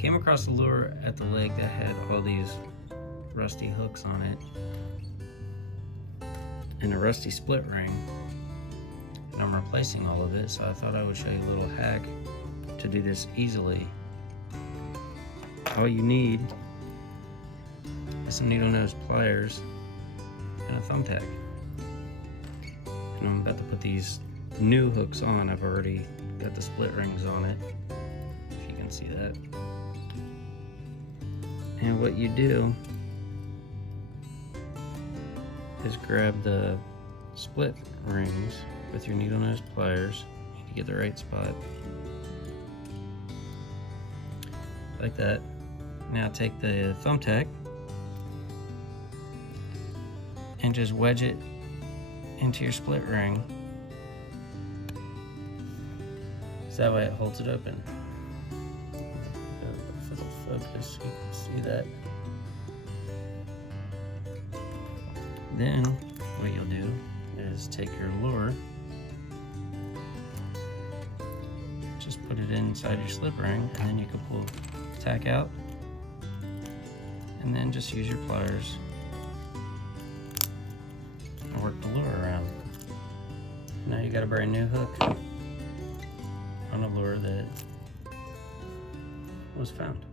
Came across a lure at the lake that had all these rusty hooks on it and a rusty split ring, and I'm replacing all of it, so I thought I would show you a little hack to do this easily. All you need is some needle nose pliers and a thumbtack. And I'm about to put these new hooks on. I've already got the split rings on it, if you can see that. And what you do is grab the split rings with your needle nose pliers. You need to get the right spot. Like that. Now take the thumbtack and just wedge it into your split ring. So that way it holds it open. Fizzle focus so you can see that. Then what you'll do is take your lure, just put it inside your slip ring, and then you can pull the tack out, and then just use your pliers and work the lure around. Now you got a brand new hook on a lure that was found.